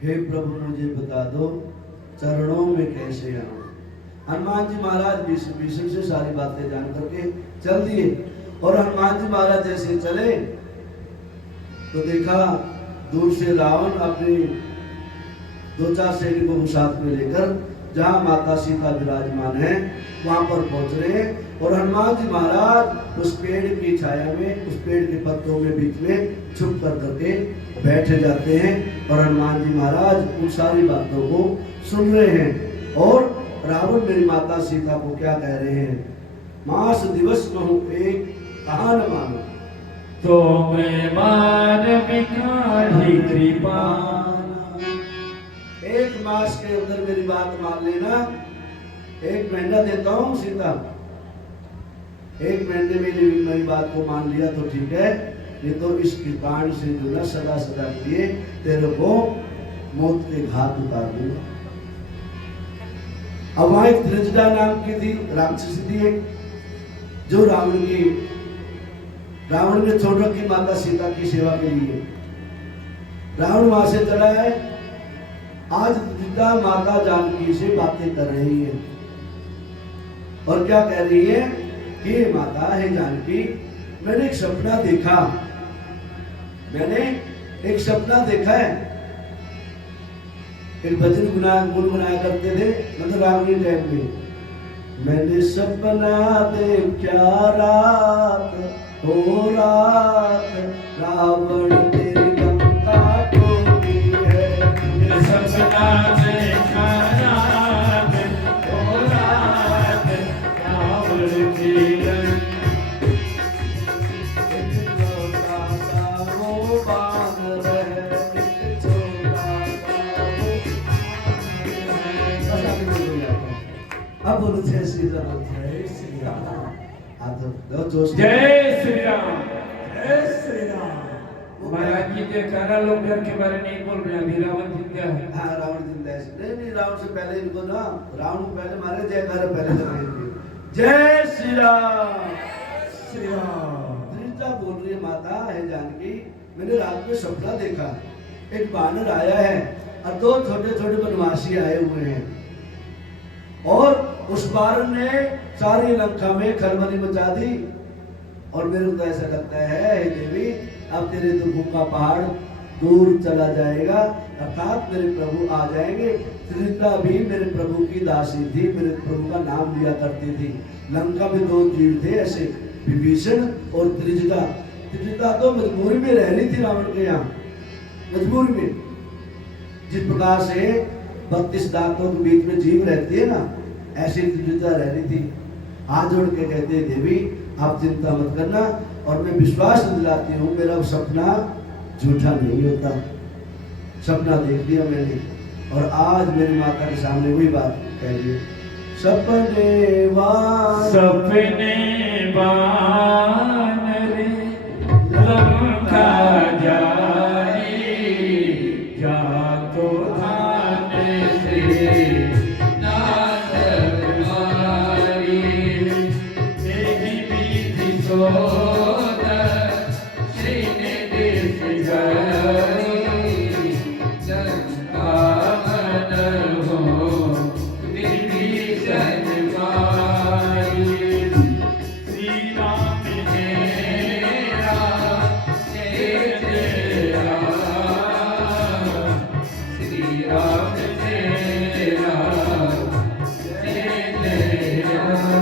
हे प्रभु मुझे बता दो चरणों में कैसे आऊं। हनुमान जी महाराज भीष्म से सारी बातें जान करके चल दिए और हनुमान जी महाराज जैसे चले तो देखा दूर से रावण अपनी 2-4 सैनिकों को साथ में लेकर जहां माता सीता विराजमान है वहां पर पहुंच रहे हैं और हनुमान जी महाराज उस पेड़ की छाया में, उस पेड़ के पत्तों में बीच में छुप कर करके बैठ जाते हैं और हनुमान जी महाराज उन सारी बातों को सुन रहे हैं। और रावण मेरी माता सीता को क्या कह रहे हैं, मास दिवस महु एक कहा न मानो तो मैं मानविकाही कृपा। 1 मास के अंदर मेरी बात मान लेना, 1 महीना देता हूँ सीता, 1 महीने में मेरी बात को मान लिया तो ठीक है, ये तो इस कृपाण से जो ना सदा सदा के लिए तेरे को मौत के घाट उतार दूंगा। अब वहां एक त्रिजटा नाम की थी राक्षसी थी एक, जो रावण की रावण ने छोड़ रखी माता सीता की सेवा के लिए। रावण वहां से चला है। आज सीता माता जानकी से बातें कर रही है और क्या कह रही है कि माता है जानकी, मैंने एक सपना देखा, मैंने एक सपना देखा है। एक भजन गुनगुनाया करते थे मतलब रावणी टाइम में, मैंने सपना देखा रात हो रात, रावण तेरी लंका टोली है। मैंने सपना देखा रात हो रात, रावण की अब बोलो जय श्री राम। जय श्री राम। जय श्री राम। जय श्री राम। महाराज जी जयकारा लोग घर के बारे नहीं बोल रहे, अभी रावण जिंदा है। हाँ रावण जिंदा है। नहीं रावण से पहले इनको ना, रावण को पहले मारे, जयकारा पहले लगाएंगे। जय श्री राम। श्री राम। त्रिजा बोल रही है माता है जानकी, मैंने रात में सपना देखा, एक बानर आया है और दो छोटे छोटे बनवासी आए हुए हैं और उस बानर ने सारी लंका में खलबली मचा दी। और मेरे को तो ऐसा लगता है हे देवी, अब तेरे दुखों का पहाड़ दूर चला जाएगा, अर्थात मेरे प्रभु आ जाएंगे। त्रिजटा भी मेरे प्रभु की दासी थी, मेरे प्रभु का नाम लिया करती थी। लंका में दो जीव थे ऐसे, विभीषण और त्रिजटा। त्रिजटा तो मजबूरी में रह रही थी रावण के यहाँ, मजबूरी में। जिस प्रकार से 32 दांतों के बीच में जीव रहती है ना, ऐसी त्रिजटा रह रही थी। हाथ जोड़ के कहते हैं देवी आप चिंता मत करना, और मैं विश्वास दिलाती हूँ मेरा सपना झूठा नहीं होता। सपना देख लिया मैंने और आज मेरी माता के सामने वही बात कह रही है। सपने बानर लंका जाई, जा तो धान से नाथ मारी, तेरी विधि सोत श्रीन देश गई, लंका मन हो विभीषण मारी। श्री राम जय राम जय राम, श्री राम जय राम जय राम।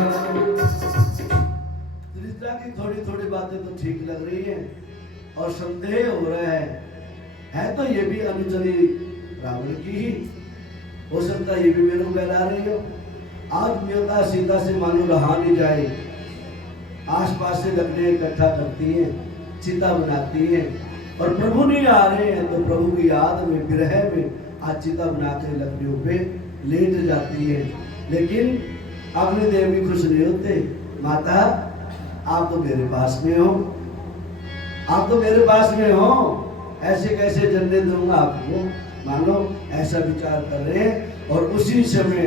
त्रिजटा की थोड़ी थोड़ी बातें तो ठीक लग रही है और संदेह हो रहा है तो ये भी अनुचरी रावण की ही हो सकता है, ये भी मेरे को बहला रही हो। आज माता सीता से मानो रहा नहीं जाए, आसपास से लकड़ियां इकट्ठा करती हैं, चिता बनाती हैं, और प्रभु नहीं आ रहे हैं तो प्रभु की याद में विरह में आज चिता बनाते लकड़ियों पे लेट जाती है। लेकिन अग्निदेव भी खुश नहीं होते। माता आप तो मेरे पास में हो, आप तो मेरे पास में हो, ऐसे कैसे जन्नत दूंगा आपको, मानो ऐसा विचार कर रहे हैं। और उसी समय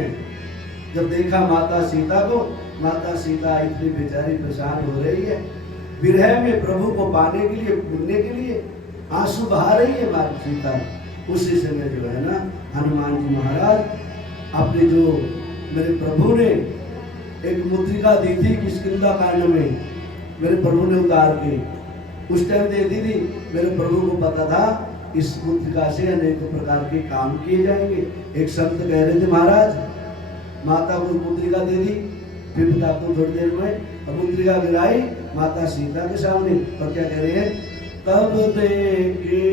जब देखा माता सीता को, माता सीता इतनी बेचारी परेशान हो रही है, विरह में प्रभु को पाने के लिए, मिलने के लिए आंसू बहा रही है माता सीता। उसी समय जो है ना हनुमान जी महाराज अपने जो मेरे प्रभु ने एक मुद्रिका दी थी किष्किंधा कांड में, मेरे प्रभु ने उतार के उस टाइम दे दी थी। मेरे प्रभु को पता था इस मुद्रिका से अनेक प्रकार के काम किए जाएंगे। एक संत कह रहे थे महाराज माता को मुद्रिका दे दी, फिर बताता हूँ थोड़ी देर में। अब मुद्रिका गिराई माता सीता के सामने और क्या कह रहे हैं, तब देखे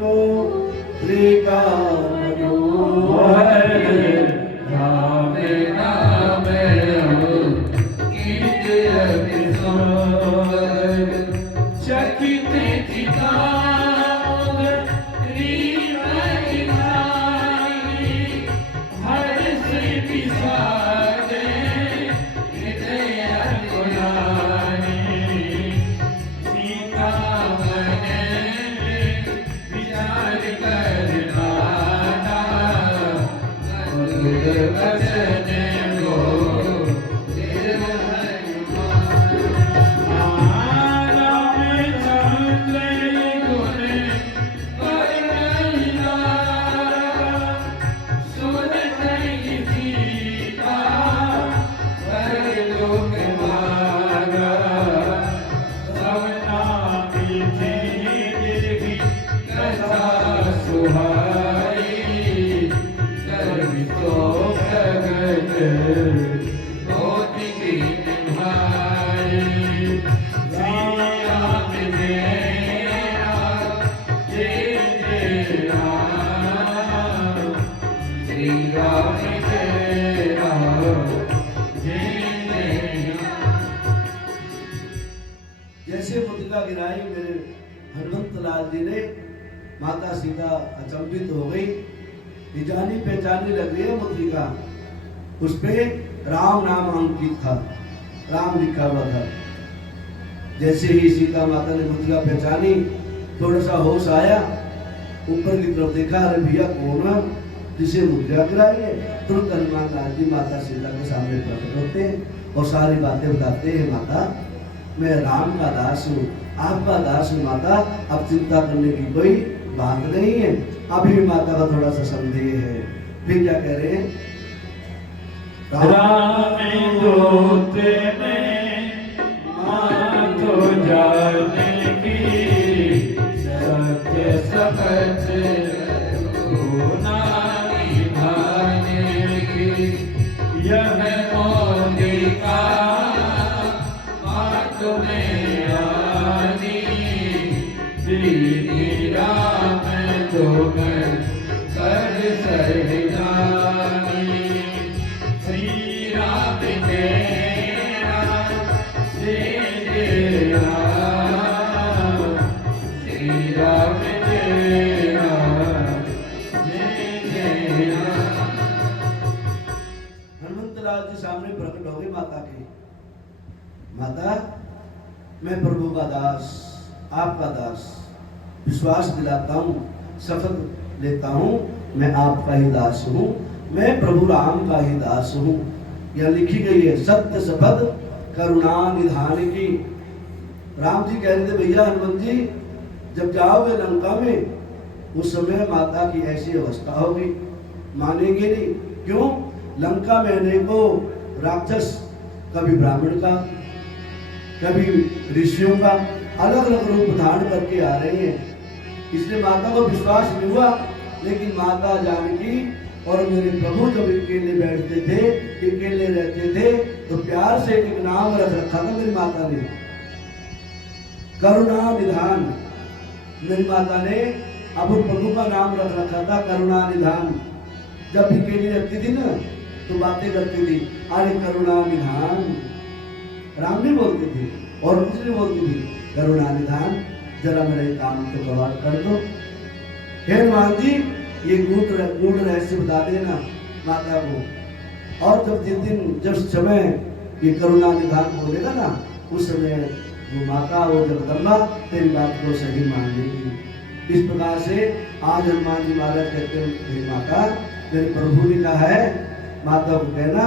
मुद्रिका मनोहर राम नाम चकित चितांग हर्ष विषाद हृदय गुलानी, सीता मन विचार कर नाना लाल जी ने, माता सीता अचंभित हो गई, ये जानी पहचानी लग रही है मुद्रिका, उस पे राम नाम अंकित था, राम लिखा हुआ था। जैसे ही सीता माता ने मुद्रिका पहचानी, थोड़ा सा होश आया, ऊपर की तरफ देखा, अरे भैया कौन है जिसे मुद्रिका गिराई है। तुरंत हनुमान लाल जी माता सीता के सामने प्रकट होते हैं और सारी बातें बताते हैं, माता मैं राम का दास हूँ, आपका दास हूँ माता, अब चिंता करने की कोई बात नहीं है। अभी भी माता का थोड़ा सा संदेह है। फिर क्या कह रहे हैं, राम दूत में मां तो जाने की, सत्य सपथ होना निभाने की, यह मोदिका मां तुम्हें आनी, दीनी राम तुम कर सहजानी। श्री राम तेरा जय राम, श्री राम तेरा जय राम। हनुमंतलाल जी सामने प्रकट हो गए माता के, माता मैं प्रभु का दास, आपका दास, विश्वास दिलाता हूँ, शपथ लेता हूँ, मैं आपका ही दास हूँ, मैं प्रभु राम का ही दास हूँ। यह लिखी गई है, सत्य शपथ करुणा निधान की। राम जी कह रहे थे, भैया हनुमान जी जब जाओगे लंका में, उस समय माता की ऐसी अवस्था होगी, मानेंगे नहीं। क्यों? लंका में अनेकों राक्षस, कभी ब्राह्मण का, कभी ऋषियों का, अलग अलग रूप धारण करके आ रहे हैं। इसलिए माता को विश्वास नहीं हुआ। लेकिन माता जानकी और मेरे प्रभु जब अकेले बैठते थे, अकेले रहते थे, तो प्यार से एक नाम रख रखा था मेरी माता ने, करुणा निधान। मेरी माता ने अब प्रभु का नाम रख रखा था, करुणा निधान। जब अकेली रहती थी ना, तो बातें करती थी, अरे करुणा निधान, राम नहीं बोलती थी और कुछ नहीं बोलती थी, करुणा निधान, जरा मेरे काम को गवाह कर दो। हे हनुमान जी ये गूढ़ रहस्य बता देना माता को। और जब समय ये करुणा निधान बोलेगा ना, उस समय वो माता, वो जगदम्बा तेरी बात को सही मान लेगी। इस प्रकार से आज हनुमान जी महाराज कहते हैं, हे माता मेरे प्रभु ने कहा है, माता को कहना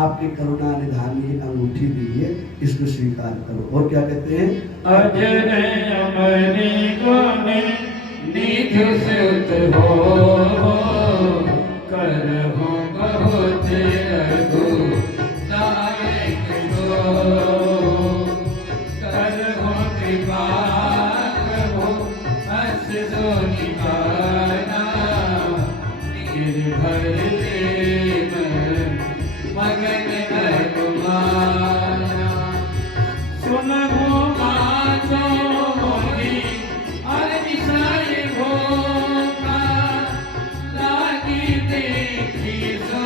आपकी करुणा निधान ये अंगूठी दी है, इसको स्वीकार करो। और क्या कहते हैं, अजर अमरी गुण निधि सुत हो, करहु बहुत रघु नायक जो, करहु कृपा प्रभु हस जो निभाना, निर्भर प्रेम मगन रघुमाना। सुनहु मातो मोहि अतिशय भोगा, लागी देखी सो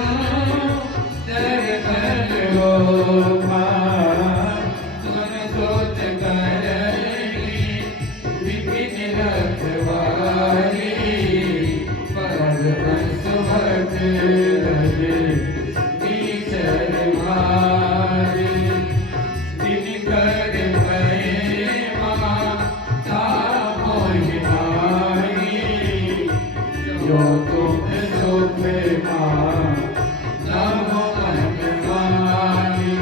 दरगल होगा। सुन सोच करही विपिन रखवारी, पग सुभग रजे नीचर भारी। दिनकर महिमा मोहि नारी, जो तुम सुख नमो मनमानी।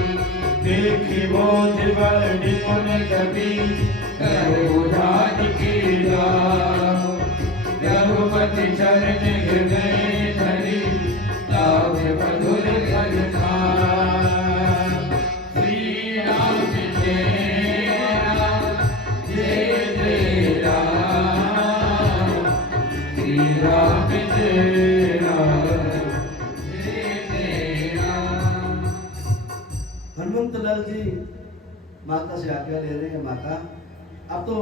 देखी बोध बड़ी मुन कपि, करो धान की राह, रघुपति चरण हृदय धरि, लाभ मधुर फल खाह। श्री राम तेरा जय राम, श्री राम तेरा जय राम। हनुमंतलाल जी माता से आज्ञा ले रहे हैं, माता अब तो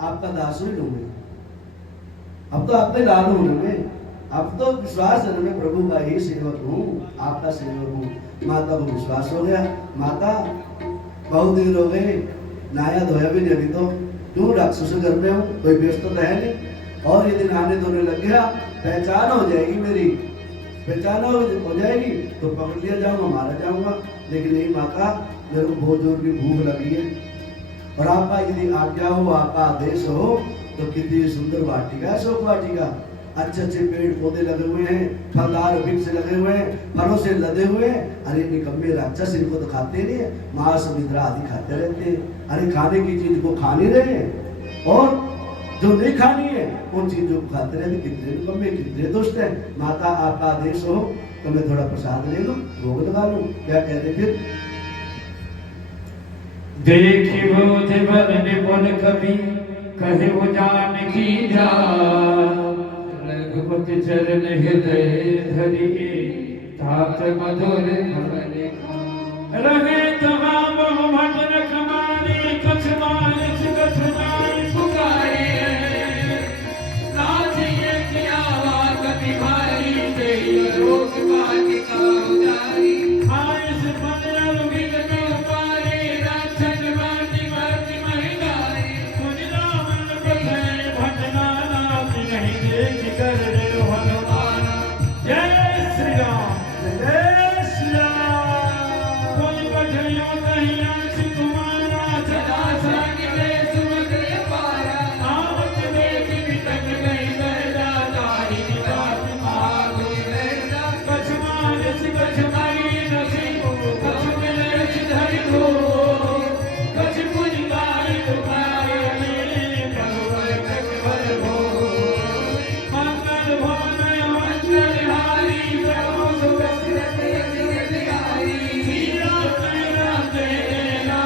आपका दास ही लूंगे, अब तो आपके लाल हूं मैं, अब तो विश्वास है मैं प्रभु का ही सेवक हूँ, आपका सेवक हूँ। माता को विश्वास हो गया, माता बहुत देर हो गए, नहाया धोया भी नहीं अभी तो, क्यों राक्षस घर में हूँ, कोई व्यस्त तो है नहीं। और ये दिन आने दोने लग गया, पहचान हो जाएगी मेरी, पहचान हो जाएगी तो पकड़ लिया जाऊंगा, मारा जाऊंगा। लेकिन नहीं माता, मेरे को बहुत जोर की भूख लगी है, और आपका यदि आज्ञा हो, आपका आदेश हो तो कितनी सुंदर वाटिका है, शोक वाटिका। अच्छे अच्छे पेड़ पौधे लगे हुए हैं, फलदार वृक्ष लगे हुए हैं, फलों से लदे हुए हैं। अरे निकम्मे राक्षस, इनको तो खाते नहीं है, मांस मित्रा आदि खाते रहते हैं। अरे खाने की चीज को खा नहीं रहे हैं, और जो नहीं खानी है उन चीजों को खाते रहते। कितने निकम्मे, कितने दुष्ट है। माता आपका आदेश हो तो मैं थोड़ा प्रसाद ले लूं, भोग लगा लूं। क्या कहते फिर? देखी वो देवन निपुण कवि, कहे वो जान की जा, रघुपति चरण हृदय धरि, तात मधुर रहे तमाम भजन कमारी, कछ मानिस कछ नाई पुकारे, नाथ ये किया कभी भारी, देय रोग वाटिका उजारी, आयस फल विघ्न उपारे, राक्षस माति माति महिलारी, मुझ रावण बधै भजना नाथ, नहीं देख कर रे हनुमान। जय श्री राम, जय श्री राम। कोई बधयो कहीं आंख तुम्हारा, सदा संग ले सुमति पारा, आवत देख विटक गई दया, ताहि निवास मागो दया, कछ मानस कछ मारी नसी, कछ मिले सिधरि को, कछ पुनि गाय तुम्हारे, भगवत कटवर हो, मंगल भवन मंगल हारी, प्रभु सुदर्शन बिहारी, श्री राम तेरा,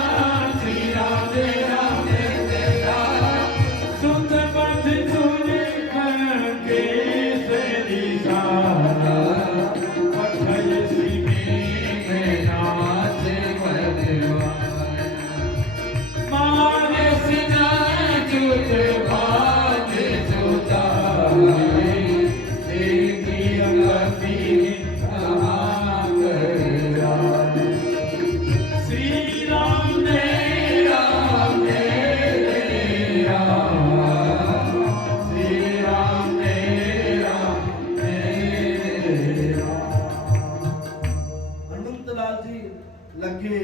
श्री राम तेरा, सुत पथ तुझे करके सरी सारा, पठय श्री में नाथ बलवान, माने सिना जुत भाग जुताई, देखी अगति कहाँ कर जाए। श्री राम तेरा, श्री राम तेरा। हनुमंतलाल जी लगे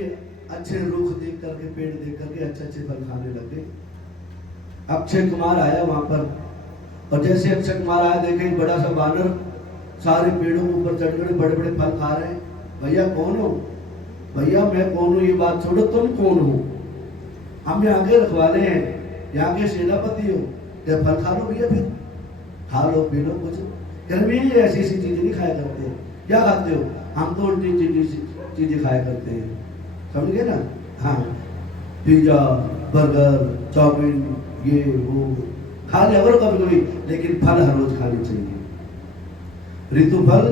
अच्छे रुख देख करके, पेड़ देख करके अच्छे अच्छे फल खाने लगे। अक्षय कुमार आया वहां पर, और जैसे अक्षय कुमार आया, देखे एक बड़ा सा बानर सारे पेड़ों के ऊपर चढ़ कर बड़े बड़े फल खा रहे हैं। भैया कौन हो? भैया मैं कौन हूँ ये बात छोड़ो, तुम कौन हो? हम यहाँ के रखवाले हैं, यहाँ के सेनापति हो, क्या फल खा लो भैया, फिर खा लो पी लो कुछ। कह रहे भैया ऐसी ऐसी चीजें नहीं खाया करते। क्या खाते हो? हम तो उल्टी चीजें खाया करते हैं, समझ गए ना? हाँ, पिज्जा बर्गर चाउमीन ये वो खा लिया करो कभी कभी, लेकिन फल हर रोज खाने चाहिए। ऋतु फल,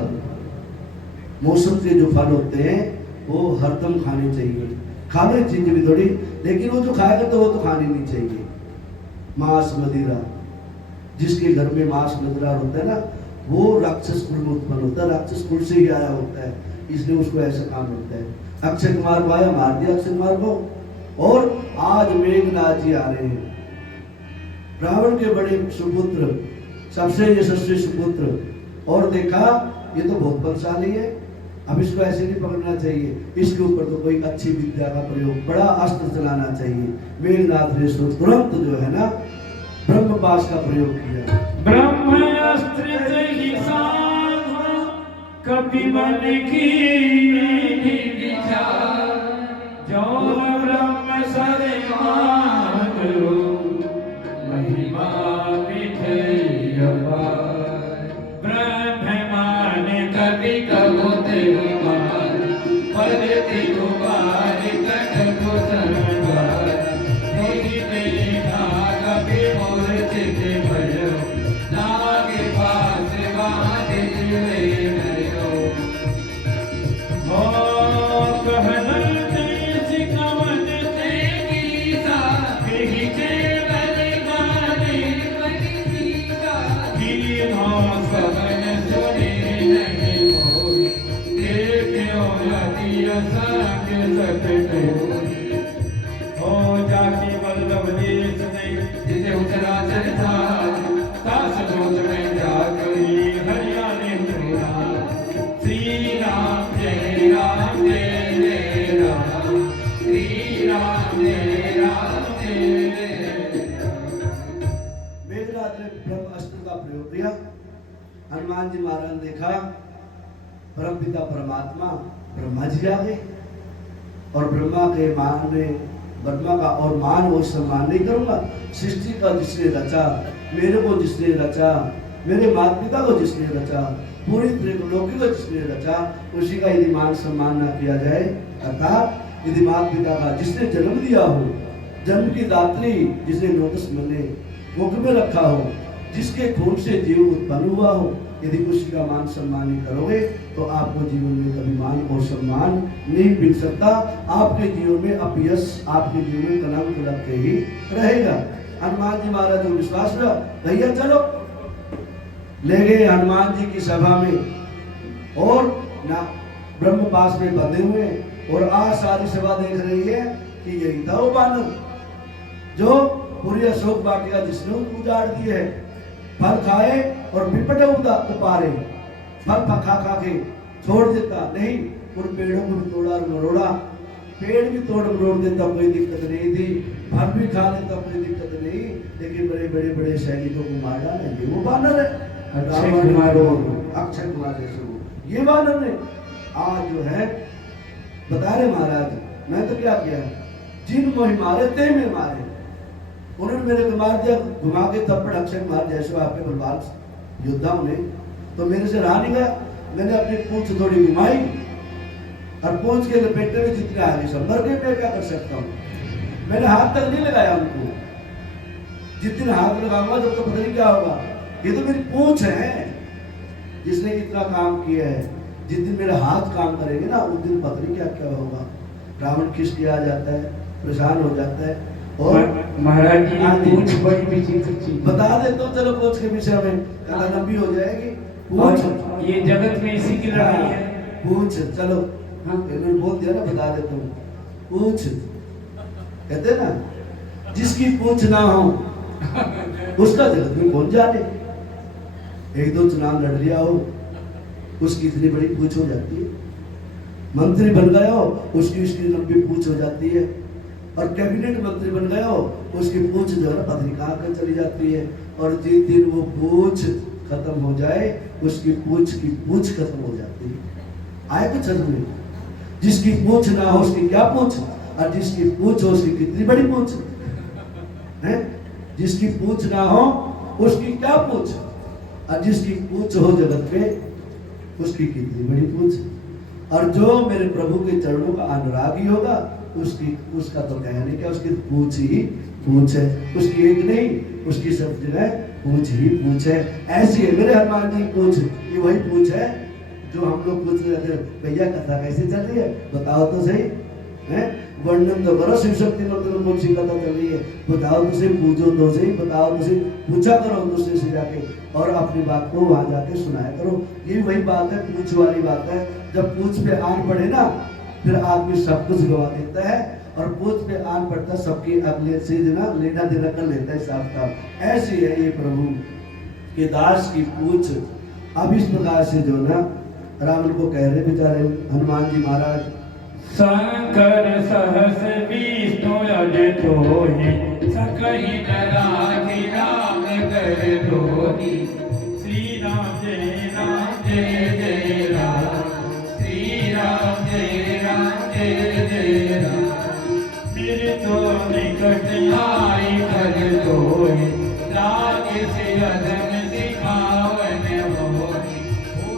मौसम के जो फल होते हैं वो हरदम खाने चाहिए। खाने चीजें भी थोड़ी, लेकिन वो जो खाया करते वो तो खानी नहीं चाहिए। मांस मदिरा, जिसके घर में मांस मदिरा होता है ना, वो राक्षस कुल में उत्पन्न होता है, राक्षस कुल से ही आया होता है, इसलिए उसको ऐसा काम होता है। अक्षय कुमार को आया, मार दिया अक्षय कुमार को। और आज मेघनाथ जी आ रहे हैं, रावण के बड़े सुपुत्र, सबसे यशस्वी सुपुत्र, और देखा ये तो बहुत बलशाली है, अब इसको ऐसे नहीं पकड़ना चाहिए, इसके ऊपर तो कोई अच्छी विद्या का प्रयोग, बड़ा अस्त्र चलाना चाहिए। मेघनाथ ने तुरंत जो है ना ब्रह्मपाश का प्रयोग किया। ब्रह्मास्त्र ही साधा, कपि मन की विचार, जो ब्रह्म सरे मान लो, महिमा मिठई अपार। ब्रह्म मान कवि कबूते मान, पढ़ती गुबार कट को सरद्वार, मोहि देखा कभी मूर्छित भयो, नाग पास बाँध जिवे भयो। हो कहलन देश कवन ते गीता, कही केवल गाने ब्रह्म अस्त्र का प्रयोग किया। हनुमान जी महाराज ने देखा परम पिता परमात्मा ब्रह्मा जी आ गए और ब्रह्मा के मान में ब्रह्मा का और मान और सम्मान नहीं करूंगा। सृष्टि का जिसने रचा, मेरे को जिसने रचा, मेरे माता पिता को जिसने रचा, पूरी त्रिलोकी को जिसने रचा, उसी का यदि मान सम्मान ना किया जाए, अर्थात यदि माता पिता का जिसने जन्म दिया हो, जन्म की दात्री जिसने 9-10 महीने मुख में रखा हो, जिसके खून से जीव उत्पन्न हुआ हो, यदि उसी का मान सम्मान नहीं करोगे तो आपको जीवन में कभी मान और सम्मान नहीं मिल सकता। आपके जीवन में अपयश, आपके जीवन में कलंक लग के ही रहेगा। हनुमान जी महाराज को विश्वास रहा, भैया चलो, ले गए हनुमान जी की सभा में और ना ब्रह्म पास में बंधे हुए और आज सारी सभा देख रही है कि यही था वो बानर जो पूरी अशोक वाटिका जिसने उजाड़ दी है। फल खाए और विपटे उपारे, फल खा खा के छोड़ देता नहीं, उन पेड़ों को भी तोड़ा मरोड़ा, पेड़ भी तोड़ मरोड़ देता, कोई दिक्कत नहीं थी, फल भी खा लेता, कोई दिक्कत नहीं, लेकिन बड़े सैनिकों को मार डाला, ये वो बानर है अक्षय कुमार जैसे ये बानर ने आज जो है बता रहे महाराज, मैं तो क्या किया, जिन मोहि मारे ते में मारे, उन्होंने मेरे को मार दिया, घुमा के थप्पड़ अक्षय कुमार जैसे आपके बलवान योद्धाओं ने, तो मेरे से रहा नहीं गया। मैंने अपनी पूंछ थोड़ी घुमाई और पूंछ के लपेटे में जितने आगे सब मर गए, मैं क्या कर सकता हूँ। मैंने हाथ तक नहीं लगाया उनको, जिस दिन हाथ लगाऊंगा जब तो पता नहीं क्या होगा। ये तो मेरी पूंछ है जिसने इतना काम किया है, जिस दिन मेरा हाथ काम करेंगे ना उस दिन पता नहीं क्या क्या होगा। रावण खिस आ जाता है, परेशान हो जाता है। और महाराज जी पूंछ बड़ी विचित्र चीज, बता दे तो चलो पूंछ के विषय में कथा लंबी हो जाएगी। पूंछ ये जगत में इसी की लड़ाई है। पूंछ चलो, हाँ इन्होंने बोल दिया ना, बता दे तुम। पूंछ कहते ना, जिसकी पूंछ ना हो उसका जगत में कौन जाने। एक दो चुनाव लड़ लिया हो, उसकी इतनी बड़ी पूंछ हो जाती है। मंत्री बन गया हो, उसकी लंबी पूंछ हो जाती है। और कैबिनेट मंत्री बन गया हो, उसकी पूंछ जो है पत्रिका कर चली जाती है। और जिस दिन वो पूंछ खत्म हो जाए, उसकी पूंछ की पूंछ खत्म हो जाती है। आए कुछ समझ में, जिसकी पूंछ ना हो उसकी क्या पूंछ, और जिसकी पूंछ हो उसकी कितनी बड़ी पूंछ है। जिसकी पूंछ ना हो उसकी क्या पूंछ, और जिसकी पूंछ हो जगत में उसकी कितनी बड़ी पूंछ। और जो मेरे प्रभु के चरणों का अनुरागी होगा उसका तो कहने क्या, उसकी पूंछ ही पूंछ है। उसकी एक नहीं, उसकी सब जगह पूंछ ही पूंछ है। ऐसी है मेरे हनुमान जी पूंछ, ये वही पूंछ है जो हम लोग पूछ रहे थे, भैया कथा कैसे चल रही है बताओ तो सही है। वर्णन तो करो शिव शक्ति मंत्र कौन सी कथा चल रही है, बताओ तो सही, पूछो तो सही, बताओ तो सही, पूछा करो दूसरे से जाके और अपनी बात को वहां जाके सुनाया करो। ये वही बात है, पूछ वाली बात है। जब पूछ पे आन पड़े ना, फिर आदमी सब कुछ गवा देता है, और पूछ पे आन पड़ता सबकी अगले से ना लेना देना कर लेता है साफ साफ। ऐसी है ये प्रभु के दास की पूछ। अब इस प्रकार से जो ना रावण को कह रहे बेचारे हनुमान जी महाराज, शंकर सहस विष्णु अज धोहि, सकहि राखि राम कर धोहि। श्री राम जय जय राम, श्री राम जय जय राम। मेरे तो निकट आई कर धोहि, लागे से अदन सिखावन मोहि।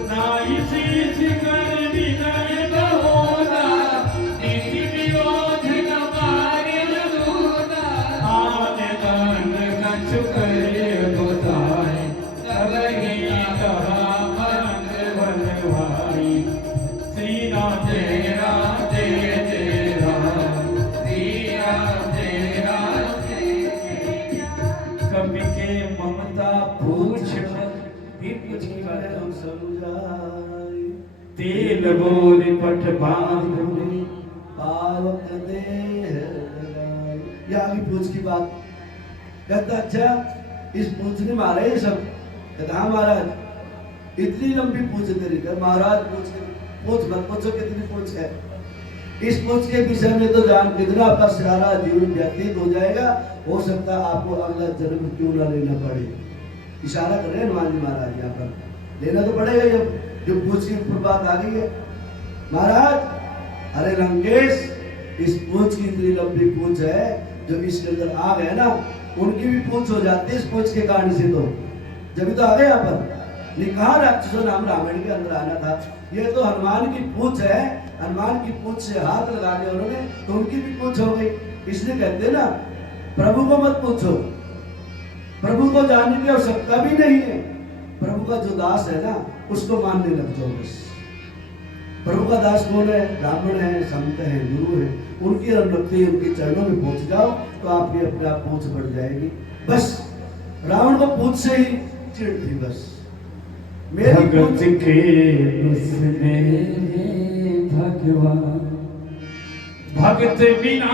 नाई शीश कर विनय बहोदा, नीति विरोध न मारे दूदा। आन दंड कछु करे गोसाई, तबहि कहा भंग बन भाई। श्री राम जय राम जय राम, श्री राम जय कवि के ममता पूछ भी कुछ की बात है। हम समझाए तेल बोल पट बांध पावक देह लगाए। ये आगे पूछ की बात कहता, अच्छा इस पूछ ने मारा ये सब। कहता हाँ महाराज, इतनी लंबी पूछ तेरी कर। महाराज पूछ मत पूछो कितनी पूछ है। इस पूछ के विषय में तो जान कितना आपका सारा जीवन व्यतीत हो जाएगा। हो सकता है आपको अगला जन्म क्यों ना लेना पड़े। इशारा कर रहे हैं हनुमान जी महाराज यहाँ पर। लेना तो पड़ेगा ही अब, जो पूछ की ऊपर बात आ गई है। महाराज अरे लंकेश, इस पूछ की इतनी लंबी पूछ है, जब इसके अंदर आ गए ना, उनकी भी पूछ हो जाती है इस पूछ के कारण से, तो जब तो आ गए यहाँ पर। निकाह राक्षसों नाम रामायण के अंदर आना था, ये तो हनुमान की पूछ है, हनुमान की पूछ से हाथ लगा दिया उन्होंने, तो उनकी भी पूछ हो गई। इसलिए कहते हैं ना, प्रभु को मत पूछो, प्रभु को जानने की आवश्यकता भी नहीं है। प्रभु का जो दास है ना, उसको मानने लग जाओ बस। प्रभु का दास कौन है? ब्राह्मण है, संत है, गुरु है, उनकी अनुरक्ति उनके चरणों में पहुंच जाओ तो आपकी अपने आप पहुंच बढ़ जाएगी। बस रावण को पूछ से ही चिढ़ थी बस। भगत के उसने भगवान, भगत बिना